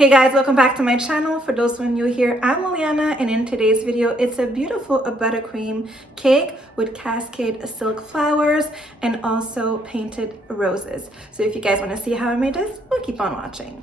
Hey guys, welcome back to my channel. For those who are new here, I'm Liliana, and in today's video, it's a beautiful buttercream cake with cascade silk flowers and also painted roses. So if you guys want to see how I made this, we'll keep on watching.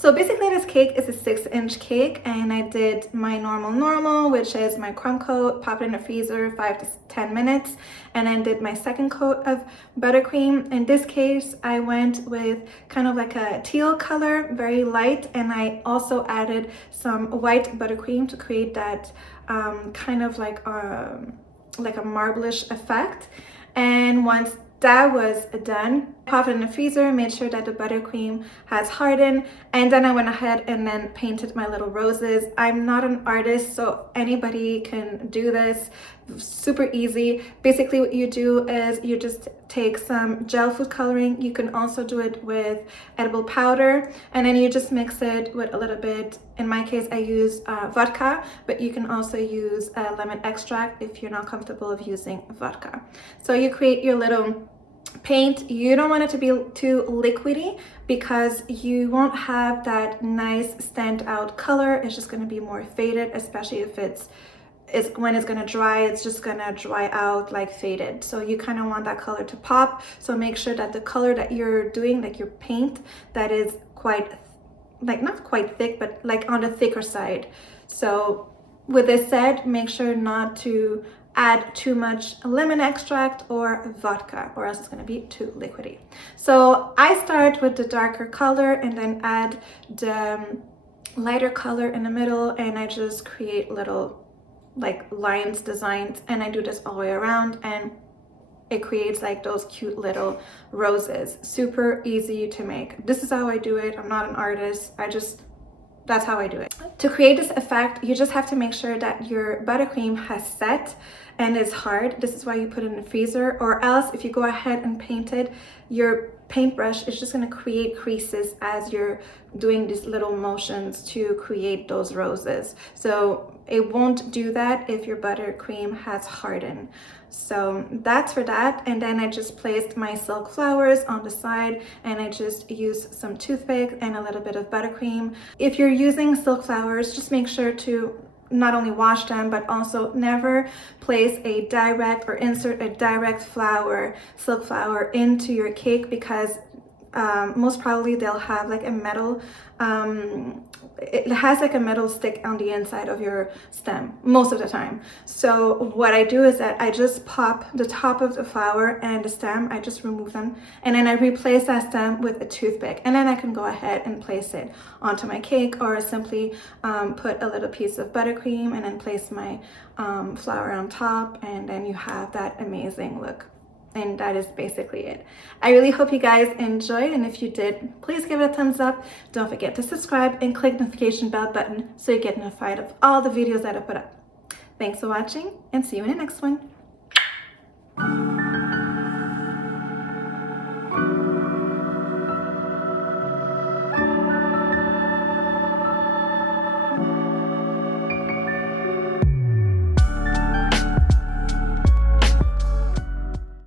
So basically this cake is a 6-inch cake, and I did my normal, which is my crumb coat, pop it in the freezer 5 to 10 minutes, and then did my second coat of buttercream. In this case, I went with kind of like a teal color, very light, and I also added some white buttercream to create that kind of like a marblish effect. And once that was done, pop it in the freezer, made sure that the buttercream has hardened, and then I went ahead and then painted my little roses. I'm not an artist, so anybody can do this. Super easy. Basically what you do is you just take some gel food coloring. You can also do it with edible powder, and then you just mix it with a little bit. In my case, I use vodka, but you can also use lemon extract if you're not comfortable of using vodka. So you create your little paint. You don't want it to be too liquidy because you won't have that nice standout color. It's just going to be more faded, especially if when it's going to dry, it's just going to dry out like faded. So you kind of want that color to pop. So make sure that the color that you're doing, like your paint, that is quite, like not quite thick, but like on the thicker side. So with this said, make sure not to add too much lemon extract or vodka, or else it's going to be too liquidy. So I start with the darker color and then add the lighter color in the middle, and I just create little like lines, designs, and I do this all the way around, and it creates like those cute little roses. Super easy to make. This is how I do it. I'm not an artist. That's how I do it. To create this effect, you just have to make sure that your buttercream has set and is hard. This is why you put it in the freezer, or else if you go ahead and paint it, your paintbrush is just going to create creases as you're doing these little motions to create those roses. So it won't do that if your buttercream has hardened. So that's for that. And then I just placed my silk flowers on the side, and I just used some toothpick and a little bit of buttercream. If you're using silk flowers, just make sure to not only wash them, but also never place a direct or insert a direct silk flower into your cake, because most probably they'll have like a metal, it has like a metal stick on the inside of your stem most of the time. So what I do is that I just pop the top of the flower and the stem, I just remove them, and then I replace that stem with a toothpick, and then I can go ahead and place it onto my cake, or simply put a little piece of buttercream and then place my flower on top, and then you have that amazing look. And that is basically it. I really hope you guys enjoyed, and if you did, please give it a thumbs up. Don't forget to subscribe and click the notification bell button so you get notified of all the videos that I put up. Thanks for watching, and see you in the next one.